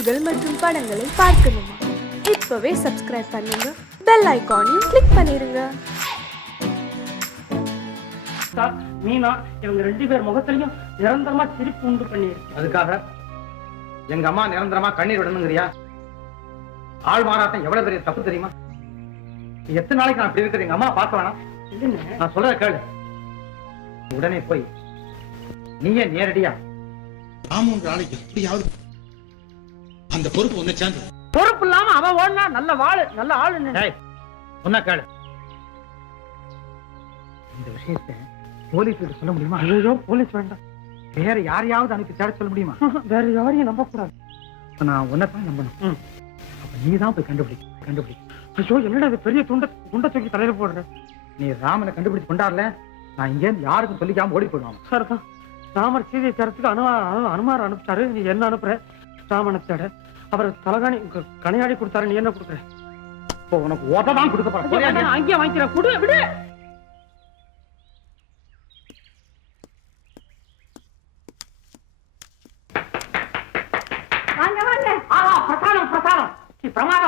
செய்திகள் மற்றும் படங்களை பார்க்கணுமா? இப்பவே சப்ஸ்கிரைப் பண்ணுங்க, பெல் ஐகானையும் கிளிக் பண்ணிருங்க. மீனா இவங்க 2 பேர் முகத்திலையும் நிரந்தரமா சிரிப்பு உண்டு பண்ணிருக்கு. அதுக்காக எங்க அம்மா நிரந்தரமா கண்ணீர் விடணுங்கிறியா? ஆள் மாறாட்டம் எவ்வளவு பெரிய தப்பு தெரியுமா? எத்தனை நாளைக்கு நான் அப்படி இருக்கிறேன்? எங்க அம்மா பார்க்க வேணாம்? நான் சொல்ற கேளு. உடனே போய் நீயே நேரடியா ராமுன்ற ஆளுக்கு எப்படியாவது அந்த பொறுப்பு ஒண்ணு சேர்ந்து பொறுப்பு இல்லாம அவன் ஓடனா நல்ல ஆளு. சொன்ன கேளு. இந்த விஷயத்தை போலீஸ் கிட்ட சொல்ல முடியுமா? ஐயோ, போலீஸ் வேண்டாம். வேற யாரையாவது அனுப்பி தேட சொல்ல முடியுமா? வேற யாரையும் நம்ப கூடாது. நான் உன்னைத்தான் நம்பணும். அப்ப நீதான் போய் கண்டுபிடி. ஐயோ, என்னடா இது பெரிய துண்ட தூக்கி தலையில போடுற? நீ ராமனை கண்டுபிடிச்சு கொண்டாடல, நான் இங்க யாருக்கும் சொல்லிக்காம ஓடி போயிடுவான். சரிதான். ராமர் சீதையை தேடத்துக்கு அனுமார் அனுப்பிச்சாரு. நீ என்ன அனுப்புற? ராமனை தேட அவர் தலகாணி கனையாடி கொடுத்தாரு. நீ என்ன கொடுக்குற? உனக்கு ஓட்டதான் கொடுக்க போறேன். அங்கேயே வாங்கிக்கிறேன். குடு விடு.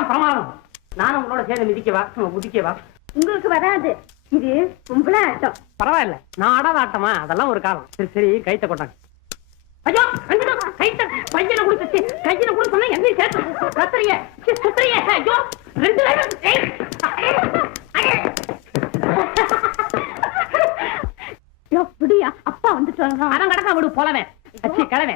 பிரமாதம். நானும் உங்களோட சேர்ந்து மிதிக்கவா? உங்களுக்கு வராது. இது கும்பல ஆட்டம். பரவாயில்ல, நான் ஆடாத ஆட்டமா? அதெல்லாம் ஒரு காலம். சரி கைத்த கொட்டாங்க. ஐயோ, கைத்த பையனை கொடுத்து கையில கூட சொன்னா எங்கேயும் சேர்த்து கத்துறிய. ஐயோ, 2 விடியா, அப்பா வந்துட்டு அடம் கடக்கா விடு போலவே. கிளவே.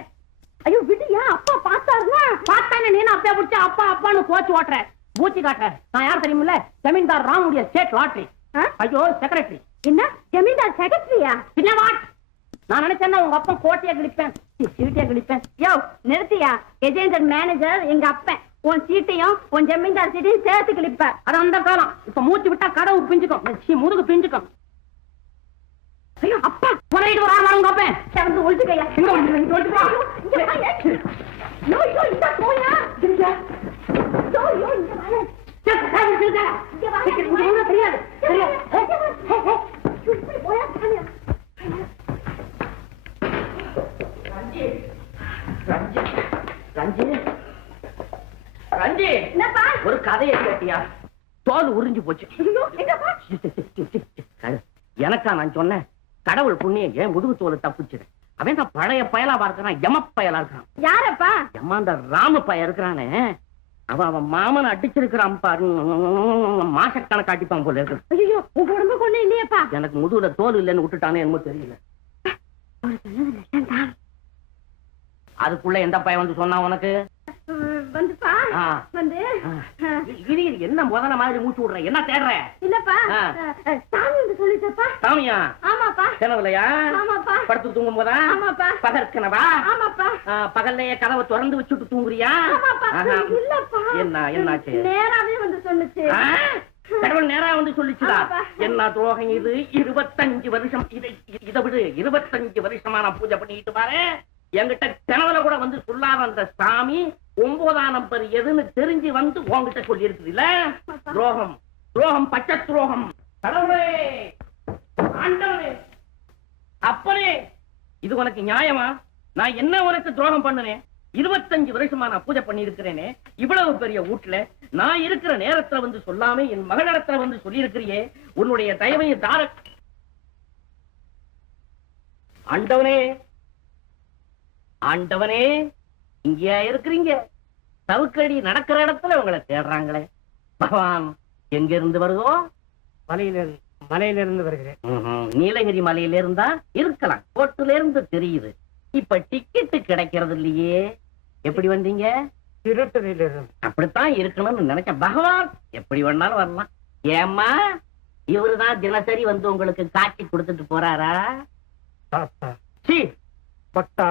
ஐயோ விடியா, அப்பா பார்த்தாருன்னா பார்த்தானே நீ அப்பா பிடிச்ச அப்பான்னு கோச்சு ஓட்டுற, பூச்சி காட்டுற. நான் யார் தெரியுமில்ல? ஜமீன்தார் ராமுடைய ஸ்டேட் லாட்டரி. ஐயோ, செக்ரட்டரி. என்ன ஜமீன்தார் செக்ரட்டரியா? பின்னவா? நான் நினைச்சேன்னா உங்க அப்பா கோட்டையா கிழிப்பேன், சீட்டையா கிழிப்பேன். யோ நிறுத்தியா, கஜேந்திரன் மேனேஜர் எங்க அப்பன். உன் சீட்டையும் உன் ஜமீன்தார் சீட்டையும் சேர்த்து கிழிப்ப. அது அந்த காலம். இப்ப மூச்சு விட்டா கடவு பிஞ்சுக்கும், முதுகு பிஞ்சுக்கும். ஐயோ அப்பா, உனக்கு ஒரு ஆள் உங்க அப்பன் சேர்ந்து ஒழிச்சுக்கையா. ஒரு கதையை கேட்டியா? தோல் உறிஞ்சு போச்சு. எனக்கா நான் சொன்னேன்? கடவுள் புண்ணியம் ஏன் முதுகு தோலை தப்புச்சு. அவன் தான் பழைய பயலா பார்க்கிறான், எம பயலா இருக்கான். யாரப்பா? எம்மா ராம பைய இருக்கிறானே, அவன் மாமனை அடிச்சிருக்கிறான் பாரு. மாசக்கணக்கு காட்டிப்பான் போல இருக்கு. ஐயோ, உங்க உடம்பு கொண்டு இல்லையப்பா. எனக்கு முதுகுல தோல் இல்லைன்னு விட்டுட்டானே என்னமோ தெரியல. அதுக்குள்ள எந்த பையன் வந்து சொன்னா உனக்கு? வந்துப்பா வந்து இது என்ன முதல்ல மாதிரி மூச்சு விடுற? என்ன தேடுற? இல்லப்பா, சாமி வந்து சொல்லிட்டப்பா. சாமியா? ஆமாப்பா. கனவுலையா? ஆமாப்பா. படுத்து தூங்கும் போதா? ஆமாப்பா. பகல் கனவா? ஆமாப்பா. பகல்லையே கதவை திறந்து வச்சுட்டு தூங்குறியா? ஆமாப்பா. இல்லப்பா, என்னாச்சு? நேராவே வந்து சொல்லுச்சு. கடவுள் நேரா வந்து சொல்லிச்சுதா? ஆமாப்பா. என்ன துரோகம் இது? 25 வருஷம் இதை விடு. 25 வருஷமா நான் பூஜை பண்ணிட்டு பாரு. என்கிட்ட கனவுல கூட வந்து சொல்லாத அந்த சாமி 9ஆம் நம்பர் எதுன்னு தெரிஞ்சு வந்து உன்கிட்ட சொல்லி இருக்குது இல்ல? துரோகம், பச்சை துரோகம். கடவுளே, ஆண்டவரே, அப்பனே, இது உனக்கு நியாயமா? நான் என்ன உனக்கு துரோகம் பண்ணுனேன்? 25 வருஷமா நான் பூஜை பண்ணி இருக்கிறேனே, இவ்வளவு பெரிய வீட்டுல நான் இருக்கிற நேரத்துல வந்து சொல்லாம என் மகளிடத்துல வந்து சொல்லி இருக்கிறியே. உன்னுடைய தயவை தார. ஆண்டவனே, இங்கேயா இருக்கிறீங்க? சவுக்கடி நடக்கிற இடத்துல உங்களை தேடுறாங்களே. பகவான் எங்க இருந்து வருதோ? மலையிலிருந்து வருகிறேன். நீலகிரி மலையில இருந்தா இருக்கலாம், கோட்டுல இருந்து தெரியுது. இப்ப டிக்கெட் கிடைக்கிறது இல்லையே, எப்படி வந்தீங்க? திருட்டுறையிலிருந்து. அப்படித்தான் இருக்கணும்னு நினைச்ச. பகவான் எப்படி வேணாலும் வரலாம். ஏம்மா, இவருதான் தினசரி வந்து உங்களுக்கு காட்சி கொடுத்துட்டு போறாரா? தாத்தா, பக்தா,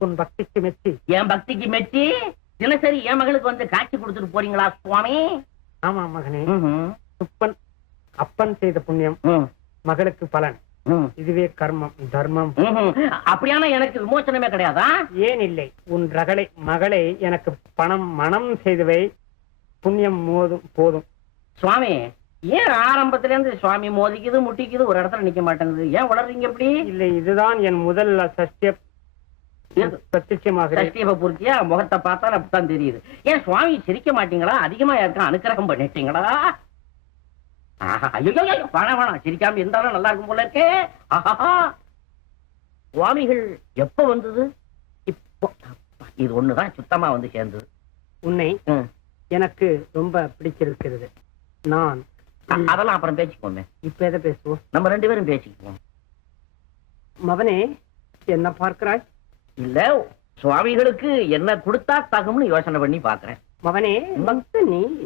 உன் பக்திக்கு மெச்சி. என் பக்திக்கு மெச்சி தினசரி என் மகளுக்கு வந்து காட்சி கொடுத்துட்டு போறீங்களா சுவாமி? ஆமா மகனே, அப்பன் செய்த புண்ணியம் மகளுக்கு பலன். இதுவே கர்மம், தர்மம். அப்படியான எனக்கு விமோசனமே கிடையாதா? ஏன் இல்லை, உன் மகளை எனக்கு மனம் செய்தவை புண்ணியம் போதும். சுவாமி, ஏன் ஆரம்பத்துல இருந்து சுவாமி மோதிக்குது முட்டிக்குது ஒரு இடத்துல நிக்க மாட்டேங்குது? ஏன் வளர்றீங்க எப்படி? இல்லை, இதுதான் என் முதல் சத்திய பிரத்யட்சமாக சஷ்டியப்ப பூர்த்தியா முகத்தை பார்த்தா அப்படித்தான் தெரியுது. ஏன் சுவாமி சிரிக்க மாட்டீங்களா? அதிகமா யாருக்கும் அனுக்கிரகம் பண்ணிட்டீங்களா? ஐயோ வேணாம் சிரிக்காம இருந்தாலும் நல்லா இருக்கும் போல இருக்கே. ஆஹா, சுவாமிகள் எப்ப வந்தது? இப்போ இது ஒண்ணுதான் சுத்தமா வந்து சேர்ந்தது. உன்னை எனக்கு ரொம்ப பிடிச்சிருக்கிறது. நான் அதெல்லாம் அப்புறம் பேசிக்கோமே. இப்ப எதை பேசுவோம்? நம்ம 2 பேரும் பேசிக்குவோம். மகனே, என்ன பார்க்கிறாய்? இல்ல, சுவாமிகளுக்கு என்ன கொடுத்தா தகும்னு யோசனை பண்ணி பாக்குறேன். மகனே,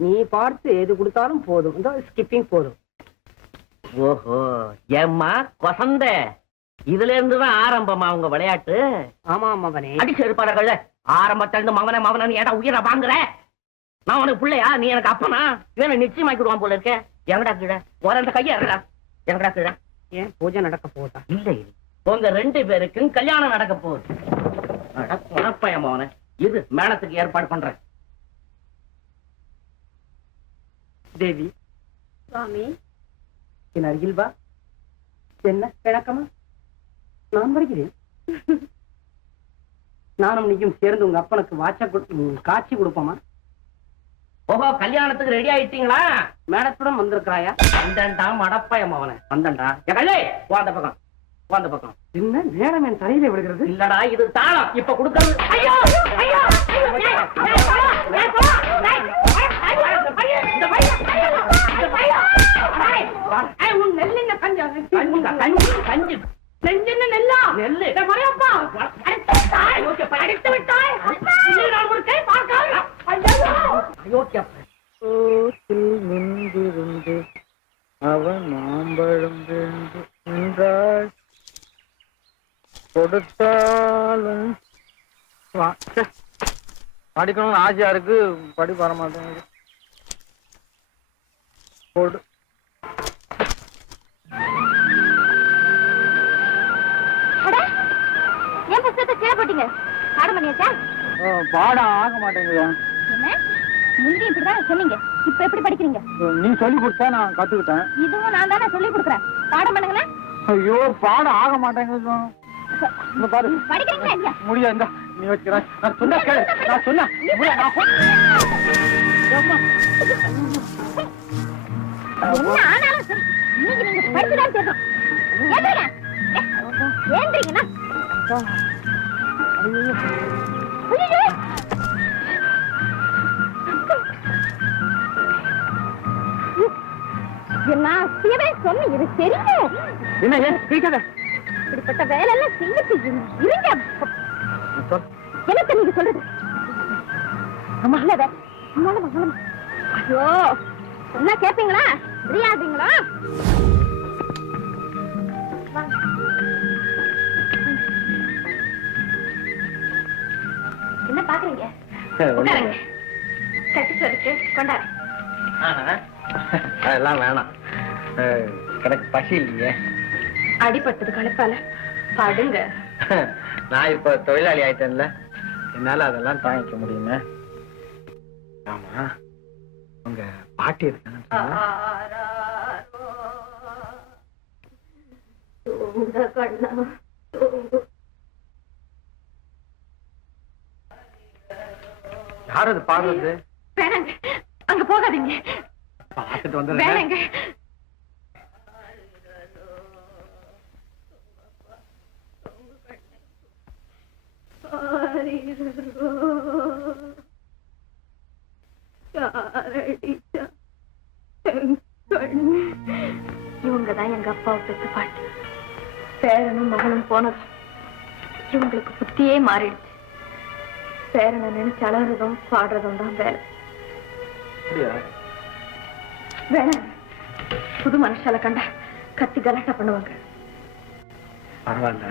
நீ பார்த்து எது கொடுத்தாலும் போதும். இந்த ஸ்கிப்பிங் போதும். ஓஹோ, ஏம்மா கொசந்த, இதுல இருந்துதான் ஆரம்பமா உங்க விளையாட்டு? ஆமா மகனே. அடிச்சு எடுப்பார்கள். ஆரம்பத்துல இருந்து மகனே மகனே ஏடா உயிரை வாங்குற? நான் உனக்கு பிள்ளையா? நீ எனக்கு அப்பனா? இவனை நிச்சயமாக்கிடுவான் போல இருக்க. எங்கடா கீழே ஒரு அந்த கையா இருக்கா? எங்கடா கீழே? ஏன் பூஜை நடக்க போதா? இல்ல, உங்க 2 பேருக்கும் கல்யாணம் நடக்க போகுது. மனப்பயமான இது மேளத்துக்கு ஏற்பாடு பண்றேன். தேவி, சுவாமி, என் அருகில் வா. என்ன கிழக்கமா? நான் வருகிறேன். நானும் நீயும் சேர்ந்து உங்க அப்பனுக்கு காட்சி கொடுப்போமா? ஓஹோ, கல்யாணத்துக்கு ரெடி ஆயிட்டீங்களா? மேடத்துடன் வந்திருக்கிறாயா? வந்தண்டா மடப்பயமாவன வந்தண்டா. கல்லே அந்த பக்கம், அந்த பக்கம். என்ன நேரம் என் தலையில விடுகிறது? இல்லடா, இது தாளம். இப்ப கொடுக்கறது. ஐயோ ஐயோ அவன் மாம்பழம் என்றாள் கொடுத்தாலும் படிக்கணும்னு ஆசையா இருக்கு, படிப்பு வர மாட்டேங்குது. ஏன் புத்தகத்தை கீழே போட்டீங்க? பாடம் பண்ணியாச்சா? பாடம் ஆக மாட்டேங்குது. என்ன முந்தி இப்படிதான் சொன்னீங்க, இப்ப எப்படி படிக்கிறீங்க? நீ சொல்லி கொடுத்தா நான் கத்துக்கிட்டேன். இதுவும் நான் தானே சொல்லி கொடுக்குறேன். பாடம் பண்ணுங்களேன். ஐயோ, பாடம் ஆக மாட்டேங்குது. பாரு, படிக்கிறீங்களா இல்லையா? முடியாது, இந்த நீ வச்சுக்கிறேன். நான் சொன்ன கேளு, நான் சொன்ன என்ன ஆனாலும் சரி, இன்னைக்கு நீங்க படிச்சுதான் தேர்றோம். ஏந்திரீங்கன்னா நான் செய்யவே சொன்னேன். இது தெரியுங்க. என்ன ஏன் பிடிக்காத? இப்படிப்பட்ட வேலை எல்லாம் செய்யிட்டு இருங்க. எனக்கு நீங்க சொல்றது ஐயோ, என்ன கேப்பீங்களா? தெரியாதீங்களா? என்ன பாக்குறீங்க? கட்டிட்டு இருக்கு, கொண்டாரு. அதெல்லாம் வேணாம், எனக்கு பசி இல்லையே. அடிபட்டது களைப்பால படுங்க. நான் இப்ப தொழிலாளி ஆயிட்டேன்ல, என்னால அதெல்லாம் தாங்கிக்க முடியுமே. ஆமா, உங்க பாட்டி இருக்காங்க. யார் அது பாடுறது? வேணாங்க, அங்க போகாதீங்க. பார்த்துட்டு வந்து வேணாங்க. இவங்கதான் எங்க அப்பாவை பெற்ற பாட்டு. பேரனும் மகனும் போனது இவங்களுக்கு புத்தியே மாறிடுச்சு. பேரனை நினைச்சு அழறதும் பாடுறதும் தான் வேலை. வேணாம், புது மனுஷால கண்டா கத்தி கலாட்டா பண்ணுவாங்க. பரவாயில்ல,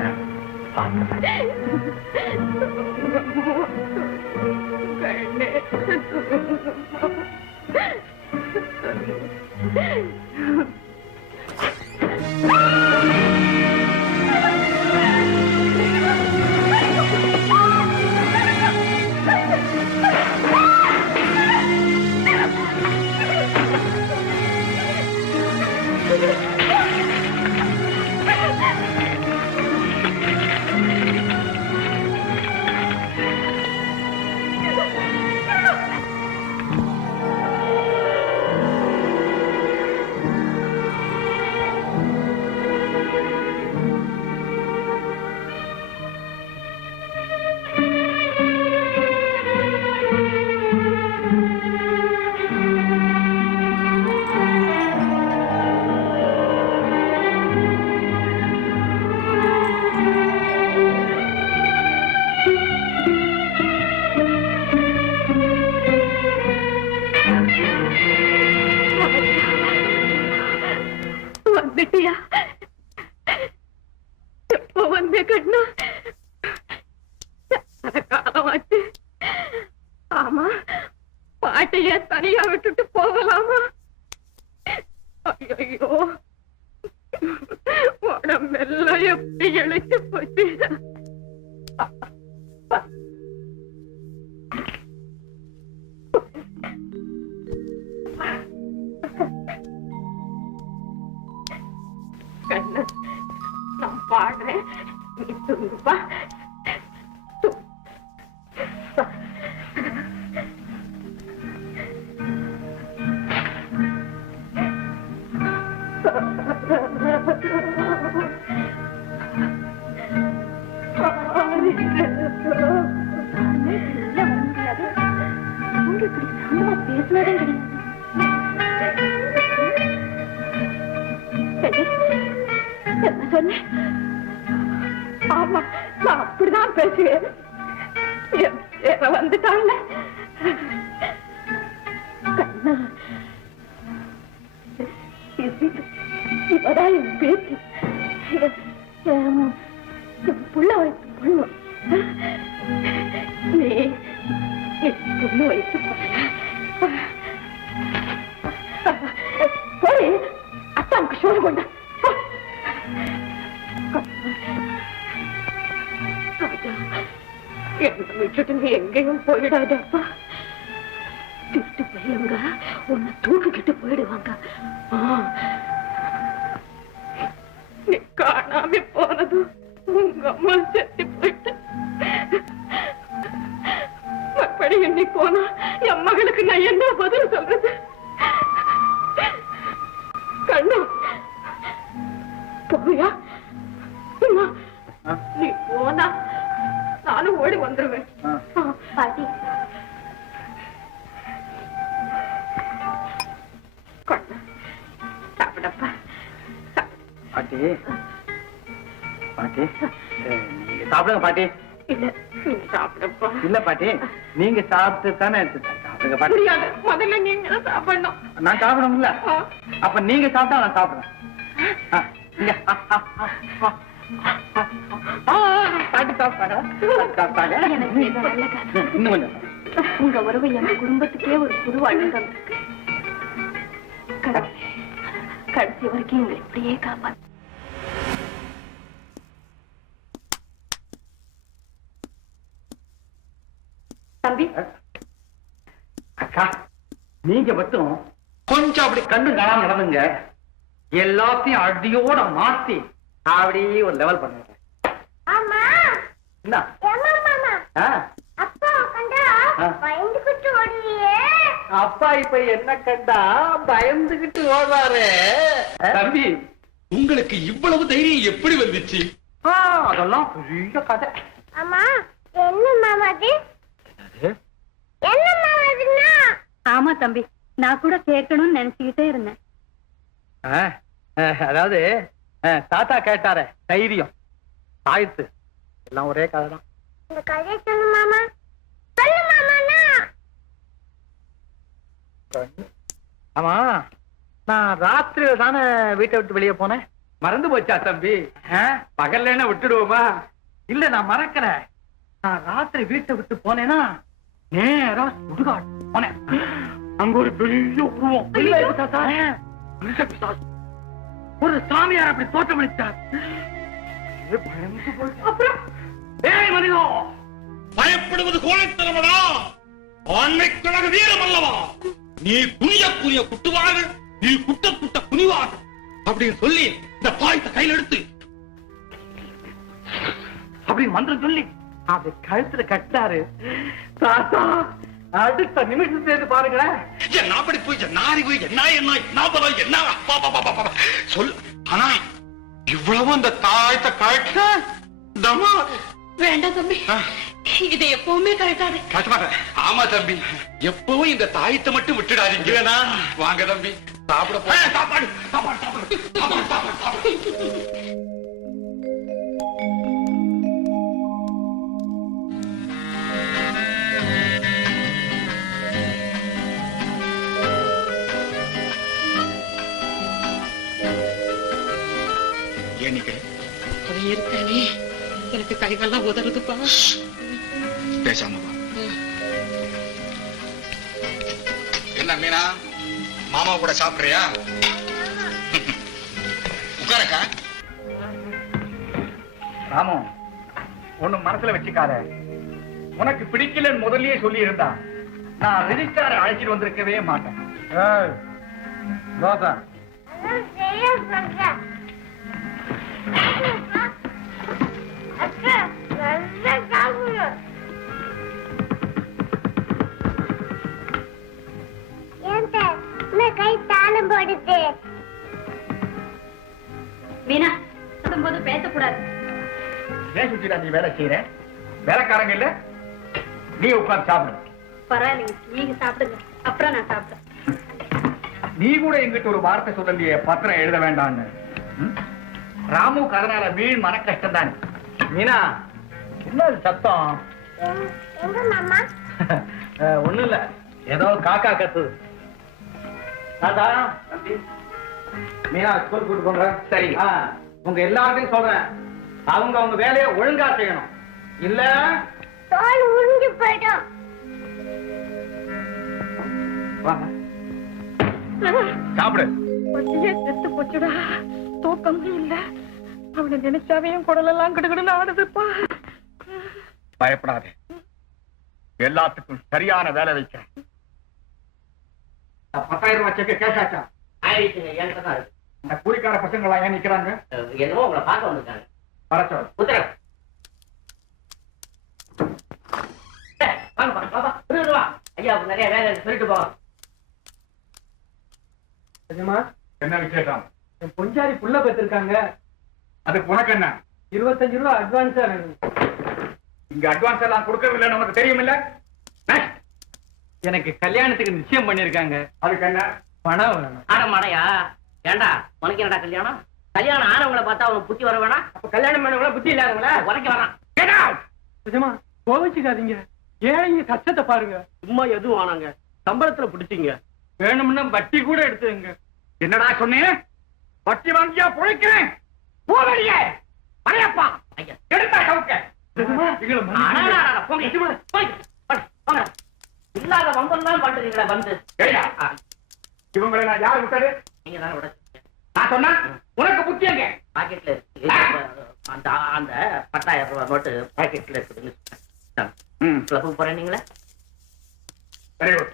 வந்துட்டியா? எப்போ வந்தே கண்ணா? காலமாச்சு. ஆமா, பாட்டைய தனியா விட்டுட்டு போகலாமா? ஐயோ, உடம்பெல்லாம் எப்படி இழைச்சு போச்சு. கண்ணு, நான் பாடுறேன், நீ தூங்குப்பா. என்ன சொன்னேன்? ஆமா, நான் அப்படிதான் பேசுவேன். வந்துட்டாங்க. கண்ணா, இவதான் என் பேச்சு. என் புள்ள வயசு புள்ள. நீ புள்ள வயசு போய் அத்தாவுக்கு சோறு கொண்ட. என்ன விட்டுட்டு நீ எங்கேயும் போயிடாதப்பா. திட்டு பையங்க உன்னை தூக்கிக்கிட்டு போயிடுவாங்க. நீ காணாம போனதும் உங்க அம்மா செத்து போயிட்டு மறுபடியும் நீ போனா என் மகளுக்கு நான் என்ன பதில் சொல்றது? கண்ணு, போவியா? நீ போனா நானும் ஓடி வந்துருவேன். பாட்டி, சாப்பிடப்பா. பாட்டி, பாட்டி, நீங்க சாப்பிடுங்க பாட்டி. இல்ல, நீங்க சாப்பிடப்பா. இல்ல பாட்டி, நீங்க சாப்பிட்டு தானே சாப்பிடுங்க பாட்டி. முடியாது, முதல்ல நீங்க சாப்பிடணும். நான் சாப்பிடணும்ல? அப்ப நீங்க சாப்பிட்டா நான் சாப்பிடுறேன். பாட்டி சாப்பிட்டாங்க. இன்னும் கொஞ்சம். உங்க உறவு எங்க குடும்பத்துக்கே ஒரு புது வாழ்வு தந்திருக்கு. கடைசி வரைக்கும் எங்களை இப்படியே காப்பாத்து. தம்பி, அக்கா, நீங்க மட்டும் கொஞ்சம் அப்படி கண்ணு காணாம நடந்துங்க. எல்லாத்தையும் அடியோட மாத்தி அப்படியே ஒரு லெவல் பண்ணுங்க. என்ன? அப்பா இப்ப என்ன கண்டா பயந்துகிட்டு ஓடுறாரு. தம்பி, உங்களுக்கு இவ்வளவு தைரியம் எப்படி வந்துச்சு? அதெல்லாம் பெரிய கதை. ஆமா தம்பி, நான் கூட கேட்கணும்னு நினைச்சுக்கிட்டே இருந்தேன். அதாவது தாத்தா கேட்டார தைரியம் ஆயிடுத்து எல்லாம் ஒரே கதை தான். இந்த கதையை சொல்லு மாமா. சொல்லு மாமாண்ணா. ஆமா, நான் ராத்திரியில தானே வீட்டை விட்டு வெளியே போனேன். மறந்து போச்சா தம்பி? பகல்ல என்ன விட்டுடுவோமா? இல்ல, நான் மறக்கிறேன். நான் ராத்திரி வீட்டை விட்டு போனேன்னா நேரா சுடுகாடு போனேன். அங்க ஒரு பெரிய உருவம், ஒரு சாமியார் அப்படி தோற்றமளித்தார். அப்புறம் பயப்படுவது கோழைத்தனமடா, ஆண்மைக்குலக வீரம் அல்லவா? நீ குனிய குனிய குட்டுவாக, நீ குட்ட குட்ட குனிவாக அப்படின்னு சொல்லி இந்த பாயத்தை கையில் எடுத்து அப்படின்னு மந்திரம் சொல்லி அப்படி கழுத்துல கட்டாரு. தாத்தா அடுத்த நிமிஷத்துல பாருங்களேன், என்ன அப்படி போய் என்ன அறிவு, என்ன என்ன என்ன என்ன அப்பா சொல்லு. ஆனா இவ்வளவு அந்த தாயத்தை கழட்ட தமா வேண்டாம் தம்பி, இதை எப்பவுமே கழட்டாது. ஆமா தம்பி, எப்பவும் இந்த தாயத்தை மட்டும் விட்டுடாதீங்க. வாங்க தம்பி, சாப்பிட போ. சாப்பாடு சாப்பாடு சாப்பாடு சாப்பாடு சாப்பாடு. ஏன் நிக்கிறேன்? அவன் இருக்கானே எனக்கு கைகள்லாம் உதறுதுப்பா. பேசாம வா. என்ன மீனா, மாமா கூட சாப்பிடுறியா? உட்காரக்கா. ராமு, ஒண்ணும் மனசுல வச்சுக்காத. உனக்கு பிடிக்கலன்னு முதல்லயே சொல்லி இருந்தா நான் ரெஜிஸ்டார அழைச்சிட்டு வந்திருக்கவே மாட்டேன். தோசை செய்ய சொல்ற அக்கா நல்லா சாப்பிடு. ஏன்டா நான் கை தாளம் போடுது. மீனா போது பேசக்கூடாது. ஏன் சுத்திடா நீ வேலை செய்யற? வேலைக்காரங்க இல்ல, நீ உட்கார்ந்து சாப்பிடு. பரவாயில்லைங்க, நீங்க சாப்பிடுங்க, அப்புறம் நான் சாப்பிடுறேன். நீ கூட எங்கிட்ட ஒரு வார்த்தை சொல்லலையே பத்திரம் எழுத வேண்டாம்னு. ராமுக்கு அதனால வீண் மன கஷ்டம் தான். மீனா, என்ன சத்தம்? எங்க மாமா? ஒண்ணும் இல்ல, ஏதோ காக்கா கத்துது. தாத்தா, மீனா ஸ்கூல் கூட்டு போங்க. சரி. உங்க எல்லார்ட்டையும் சொல்றேன், அவங்க வேலையை ஒழுங்கா செய்யணும். இல்ல தோல் உறிஞ்சு போயிடும். வாங்க சாப்பிடு. பட்டியே செத்து போச்சுடா, தூக்கமே இல்ல. அவனை நினைச்சாவையும் குடலெல்லாம் கிடுகிடுன்னு ஆடுதுப்பா. பயப்படாதே, எல்லாத்துக்கும் சரியான வேலை வைக்கிறேன். 10,000 ரூபாய் செக் கேஷ் ஆச்சா? ஆயிடுச்சுங்க, என்கிட்ட தான் இருக்கு. இந்த கூலிக்கார பசங்க எல்லாம் ஏன் நிக்கிறாங்க? என்னமோ உங்களை பார்க்க வந்திருக்காங்க. வரச்சோம். உத்தரவு. வாங்கப்பா, வாப்பா, வா. ஐயா நிறைய வேலை சொல்லிட்டு போவோம். என்ன விசேஷம்? என் பொஞ்சாரி புள்ள பெற்றிருக்காங்க. அதுக்கு உனக்கு என்ன? 25 ரூபாய் அட்வான்ஸா வேணும். இங்க அட்வான்ஸ் எல்லாம் கொடுக்கறதில்லைன்னு உனக்கு தெரியும் இல்ல? எனக்கு கல்யாணத்துக்கு நிச்சயம் பண்ணிருக்காங்க. அதுக்கு என்ன? பணம் வேணும். ஆடமாடையா? ஏண்டா உனக்கு என்னடா கல்யாணம்? கல்யாணம் ஆனவங்களை பார்த்தா அவனுக்கு புத்தி வர வேணாம்? அப்ப கல்யாணம் பண்ணவங்கள புத்தி இல்லாதவங்களா? உரைக்க வேணாம். நிஜமா கோவிச்சுக்காதீங்க, ஏழைங்க கஷ்டத்தை பாருங்க. சும்மா எதுவும் ஆனாங்க, சம்பளத்துல பிடிச்சிங்க. வேணும்னா வட்டி கூட எடுத்துங்க. என்னடா சொன்னேன்? வட்டி வாங்கியா பொழைக்கிறேன். போவடியே மறையப்பா. ஐயா எடுத்தா கவுக்க. அடாடாடா, போங்க. போய், போங்க. இல்லாத வம்பெல்லாம் பண்றீங்களா வந்து? ஏய்யா, இவங்களை நான் யாரு விட்டது? நீங்க தானே உடச்சு நான் சொன்னா உனக்கு புத்தி எங்க? பாக்கெட்ல இருக்கு. அந்த அந்த 10,000 ரூபாய் நோட்டு பாக்கெட்ல இருக்குதுன்னு கிளப்புக்கு போறேன். நீங்களே வெரி குட்.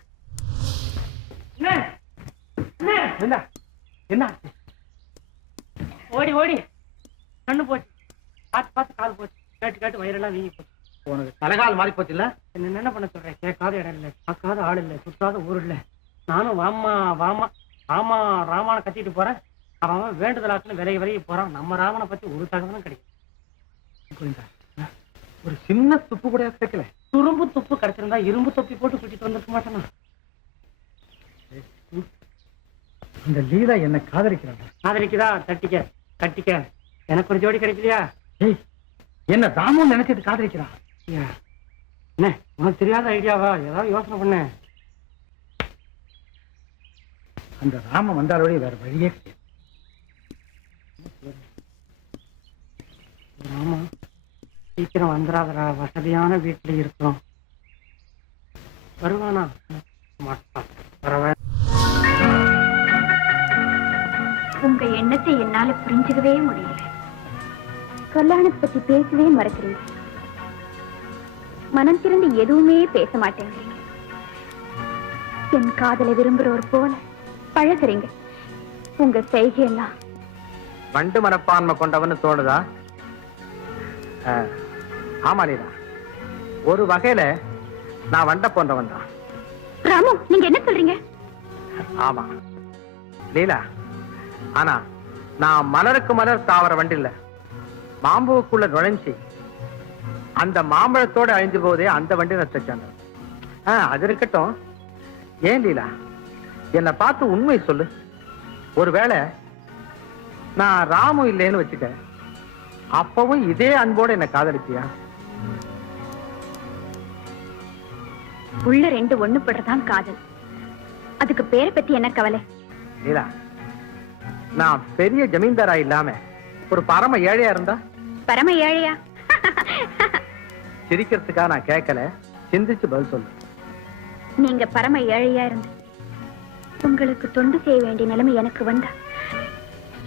என்ன என்ன ஓடி ஓடி கண்ணு போச்சு, பார்த்து பார்த்து கால் போச்சு, கேட்டு கேட்டு வயிறெல்லாம் வீங்கி போச்சு. உனக்கு தலைகால் மாறி போச்சு இல்ல? என்ன பண்ண சொல்றேன்? கேட்காத இடம் இல்லை, பார்க்காத ஆள் இல்லை, சுத்தாத ஊர் இல்லை. நானும் வாமா வாமா ராமா ராமான கத்திட்டு போறேன். அவன் வேண்டுதலாக்குன்னு விலகி போறான். நம்ம ராமனை பத்தி ஒரு தகவலும் கிடைக்கும். ஒரு சின்ன துப்பு கூட கிடைக்கல. துரும்பு துப்பு கிடைச்சிருந்தா இரும்பு தொப்பி போட்டு கூட்டிட்டு வந்துருக்க மாட்டேனா? இந்த லீலா என்ன காதலிக்கிறாங்க. காதலிக்குதா? தட்டிக்க கட்டிக்க. எனக்கு ஒரு ஜோடி கிடைக்கலையா? ஏய், என்ன தாமும் நினைச்சிட்டு காதலிக்கிறான். என்ன உனக்கு தெரியாத ஐடியாவா? ஏதாவது யோசனை பண்ண. அந்த ராம வந்தாலோட வேற வழியே கிடையாது. ஆமா, சீக்கிரம் வந்துடாதரா, வசதியான வீட்டுல இருக்கிறோம். வருவானா? மாட்டான். வரவ உங்க எண்ணத்தை என்னால புரிஞ்சுக்கவே முடியல. கல்யாணத்தை பத்தி பேசவே மறக்கிறீங்க. மனம் திறந்து எதுவுமே பேச மாட்டேங்கிறீங்க. என் காதலை விரும்புறவர் போல பழகுறீங்க. உங்க செய்கையெல்லாம் வண்டு மனப்பான்மை கொண்டவன்னு தோணுதா? ஆமா லீலா, ஒரு வகையில நான் வண்ட போன்றவன் தான். ராமு, நீங்க என்ன சொல்றீங்க? ஆமா லீலா, ஆனா நான் மலருக்கு மலர் தாவர வண்டில்ல, மாம்பூக்குள்ள நுழைஞ்சி அந்த மாம்பழத்தோட அழிஞ்சு போதே அந்த வண்டி நச்சாங்க. அது இருக்கட்டும். ஏன் லீலா, என்னை பார்த்து உண்மை சொல்லு. ஒருவேளை நான் ராமு இல்லைன்னு வச்சுக்க, அப்பவும் இதே அன்போட என்ன காதலிச்சியா? உள்ள ரெண்டு ஒண்ணு படுறதான் காதல். அதுக்கு பேரை பத்தி என்ன கவலை? லீலா, நான் பெரிய ஜமீன்தாரா இல்லாம ஒரு பரம ஏழையா இருந்தா? பரம ஏழையா? சிரிக்கிறதுக்கா நான் கேட்கல, சிந்திச்சு பதில் சொல்லு. நீங்க பரம ஏழையா இருந்து உங்களுக்கு தொண்டு செய்ய வேண்டிய நிலைமை எனக்கு வந்தா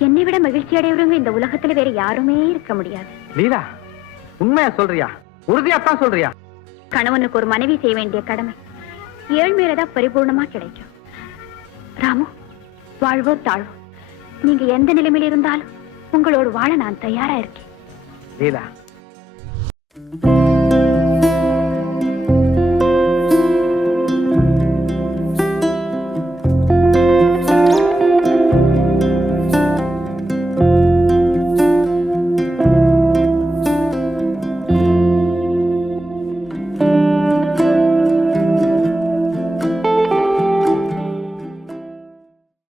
என்னை விட மகிழ்ச்சி அடையவங்க இந்த உலகத்துல வேற யாருமே இருக்க முடியாது. லீலா, உண்மையா சொல்றியா? உறுதியாத்தான் சொல்றியா? கணவனுக்கு ஒரு மனைவி செய்ய வேண்டிய கடமை ஏழ்மையிலதான் பரிபூர்ணமா கிடைக்கும். ராமு, வாழ்வோ தாழ்வோ நீங்க எந்த நிலைமையில இருந்தாலும் உங்களோட வாழ நான் தயாரா இருக்கேன். லீலா,